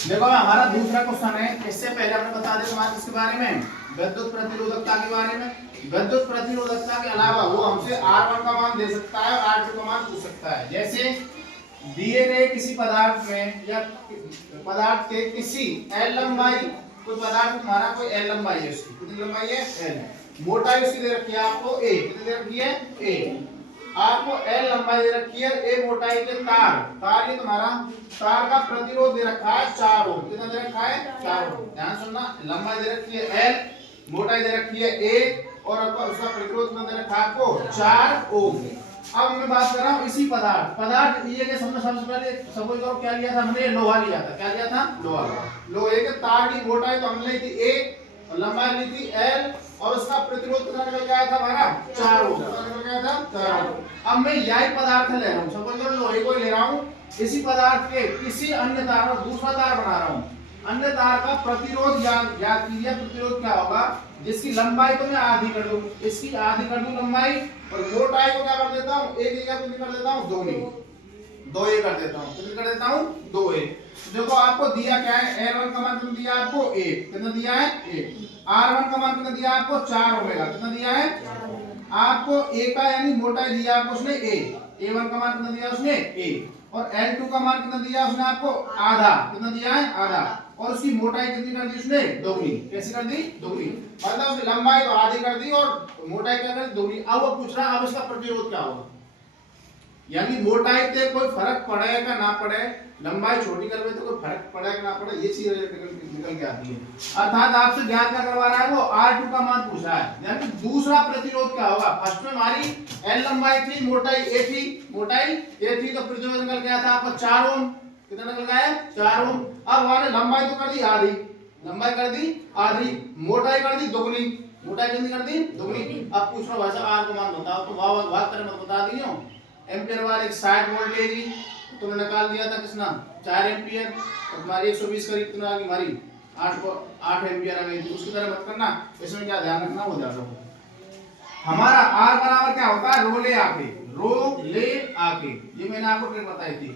देखो हमारा दूसरा क्वेश्चन है। इससे पहले हमने बता दें तुम्हारे इसके बारे में, विद्युत प्रतिरोधकता के बारे में। विद्युत प्रतिरोधकता के अलावा वो हमसे R1 का मान दे सकता है और R2 का मान पूछ सकता है। जैसे दिए गए किसी पदार्थ में या पदार्थ के किसी L लंबाई, कोई पदार्थ तुम्हारा कोई L लंबाई है, उसकी कितनी लंबाई है L, मोटाई उसकी दे रखी है आपको A, कितनी दे रखी है A, आपको L लंबाई दे रखी है, A मोटाई के तार ये तुम्हारा तार का प्रतिरोध दे रखा है 4 ओम, कितना दे रखा है 4 ओम। ध्यान सुनना, लंबाई दे रखी है L, मोटाई दे रखी है A और आपका उसका प्रतिरोध कितना दे रखा है आपको 4 ओम। अब मैं बात कर रहा हूं इसी पदार्थ ये के सबसे पहले सपोज करो क्या लिया था हमने, लोहा लिया था। क्या लिया था? लोहा। लोहे के तार की मोटाई तो हमने ली थी A और लंबाई ली थी L और उसका प्रतिरोध कितना निकल गया था हमारा 4 ओम। कितना निकल गया था 4 ओम। अब मैं यही पदार्थ ले रहा हूं, सपोज करो लोहे को ले रहा हूं, इसी पदार्थ के किसी अन्य तार और दूसरा तार बना रहा हूं। अन्य तार का प्रतिरोध याद कीजिए, प्रतिरोध क्या होगा, जिसकी लंबाई को मैं आधी कर दूं, इसकी आधी कर दूं लंबाई और मोटाई को क्या कर देता हूं, एक जगह पे कर देता हूं 2 a कर देता हूं। कितनी कर देता हूं 2 a। देखो आपको दिया क्या है, L1 का मान कितना दिया आपको A, कितना दिया है A। R1 का मान कितना दिया आपको 4 ओमेगा, कितना दिया है आपको A का यानी मोटाई दिया आपको उसने A, A1 का मान कितना दिया उसने A और L2 का मान कितना दिया उसने आपको आधा, कितना दिया है आधा और उसकी मोटाई कितनी कर दी उसने दोगुनी। कैसी कर दी? दोगुनी। मतलब उसकी लंबाई तो आधी कर दी और मोटाई क्या कर दी दोगुनी। अब वो पूछ रहा है अब इसका प्रतिरोध क्या होगा, यानी मोटाई से कोई फर्क पड़ेगा ना पड़े, लंबाई छोटी कर तो कोई फर्क पड़ेगा ना पड़े, ये चीज निकल के आती है। अर्थात आपसे ज्ञान क्या करवा रहा है वो R2 का मान पूछ रहा है, यानी दूसरा प्रतिरोध क्या होगा। फर्स्ट में हमारी L लंबाई थी, मोटाई A थी, तो प्रतिरोध निकल गया था आपका 4 ओम। कितना निकल गया है 4 ओम। अब हमारे लंबाई तो कर दी आधी, लंबाई कर दी आधी, मोटाई कर दी दोगुनी, मोटाई कितनी कर दी दोगुनी। अब पूछ रहा भाई साहब R का मान बताओ, तो वाह तरह मत बता दियो। एम्पियर वाले 60 वोल्टेज ही तुमने निकाल दिया था कितना 4 एम्पियर और तुम्हारी 120 करीब कितना आ गई हमारी 8 एम्पियर आ गई। तो उसकी तरह मत करना, इसमें क्या ध्यान रखना वो ध्यान रखो। हमारा R बराबर क्या होता है, रो ले आके, ये मैंने आपको ट्रिक बताई थी।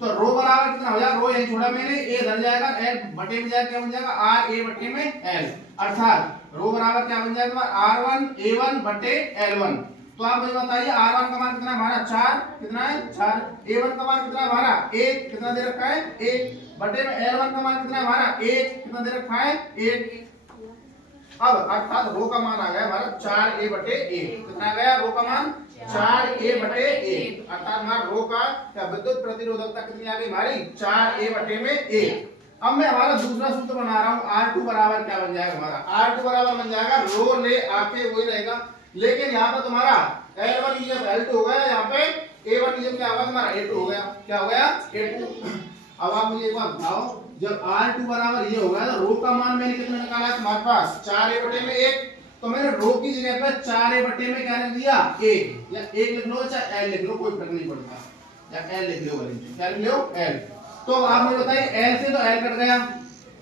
तो रो बराबर कितना हो जाएगा, रो यही छोड़ा मैंने, A धर जाएगा, L बटे में जाएगा, क्या बन जाएगा R A बटे में L, अर्थात रो बराबर क्या बन जाएगा R1 A1 बटे L1। तो आप मुझे बताइए R1 का मान कितना है हमारा 4, कितना है 4, A1 का मान कितना है हमारा 1, कितना दे रखा है 1 बटे में L1 का मान कितना है हमारा 1, कितना दे रखा है 1। अब अर्थात रो का मान आ गया हमारा 4a बटे 1, कितना आ गया रो का मान 4a बटे 1, अर्थात हमारा रो का क्या विद्युत प्रतिरोधकता कितनी आ गई हमारी 4a बटे में 1। अब मैं हमारा दूसरा सूत्र बना रहा हूं, R2 बराबर क्या बन जाएगा हमारा, R2 बराबर बन जाएगा रो ले आके वही रहेगा, लेकिन यहाँ पर तुम्हारा L1 की जब L2 हो गया, यहाँ पे A1 की जब क्या होगा तुम्हारा A2 हो गया, क्या हो गया A2। अब आप मुझे एक बात बताओ, जब R2 बराबर ये हो गया तो रो का मान मैंने कितना निकाला है तुम्हारे पास 4a बटे में 1, तो मैंने रो की जगह पर 4a बटे में क्या लिख दिया a, या 1 लिख लो चाहे L लिख लो, कोई फर्क नहीं पड़ता, या L लिख लो, क्या लिख लो L। तो आप मुझे बताइए L से तो L कट गया,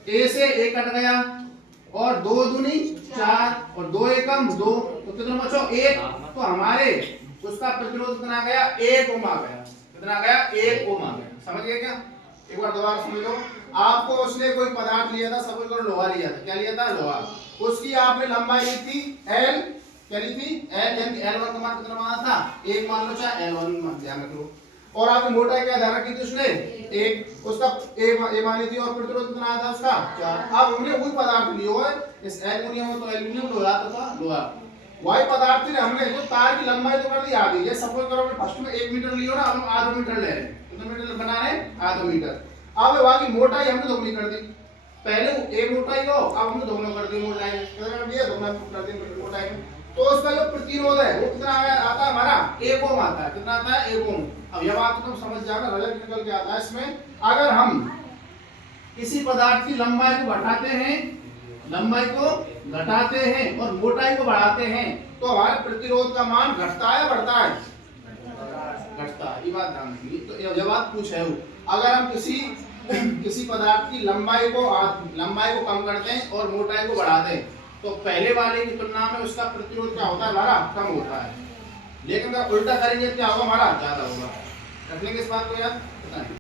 A से A कट गया और 2 दूनी 4 और 2 एकम 2, तो कितना बचो 1। तो हमारे उसका प्रतिरोध कितना आ गया 1 ओम आ गया, कितना आ गया 1 ओम आ गया। समझ गए क्या? एक बार दोबारा समझ लो, आपको उसने कोई पदार्थ लिया था, सपोज करो लोहा लिया था, क्या लिया था लोहा, उसकी आपने लंबाई ली थी L, क्या ली थी L, यानी L1 का मान कितना माना था 1 मान लो, चाहे L1 मान ध्यान रख लो, और आपने मोटाई क्या धारा की थी उसने 1, उसका A मानी थी और प्रतिरोध कितना आया था उसका 4। अब हमने वही पदार्थ लियो है, इस एल्युमिनियम तो एल्युमिनियम लोहा था लोहा, वही पदार्थ ने हमने जो तार की लंबाई तो कर दी आधी, जैसे सपोज करो हमने फर्स्ट में 1 मीटर लियो ना, अब हम आधा मीटर ले रहे हैं, कितना मीटर बना रहे हैं आधा मीटर। अब वहां की मोटाई हमने दोगुनी कर दी, पहले एक मोटाई हो अब हमने दोगुना कर दी मोटाई, कितना कर दिया दोगुना कर दी मोटाई। तो उसका जो प्रतिरोध है वो कितना आता है हमारा 1 ओम आता है, कितना आता है 1 ओम। अब यह बात तो तुम समझ जाओगे, रिजल्ट निकल के आता है इसमें। अगर हम किसी पदार्थ की लंबाई को घटाते हैं, और मोटाई को बढ़ाते हैं, तो हमारे प्रतिरोध का मान घटता है बढ़ता है, घटता है। ये बात ध्यान रखिए, तो यह बात पूछ है, अगर हम किसी पदार्थ की लंबाई को कम करते हैं और मोटाई को बढ़ा दें, तो पहले वाले की तुलना में उसका प्रतिरोध क्या होता है हमारा कम होता है, लेकिन अगर उल्टा करेंगे क्या होगा हमारा ज्यादा होगा। रखने के इस बात को याद।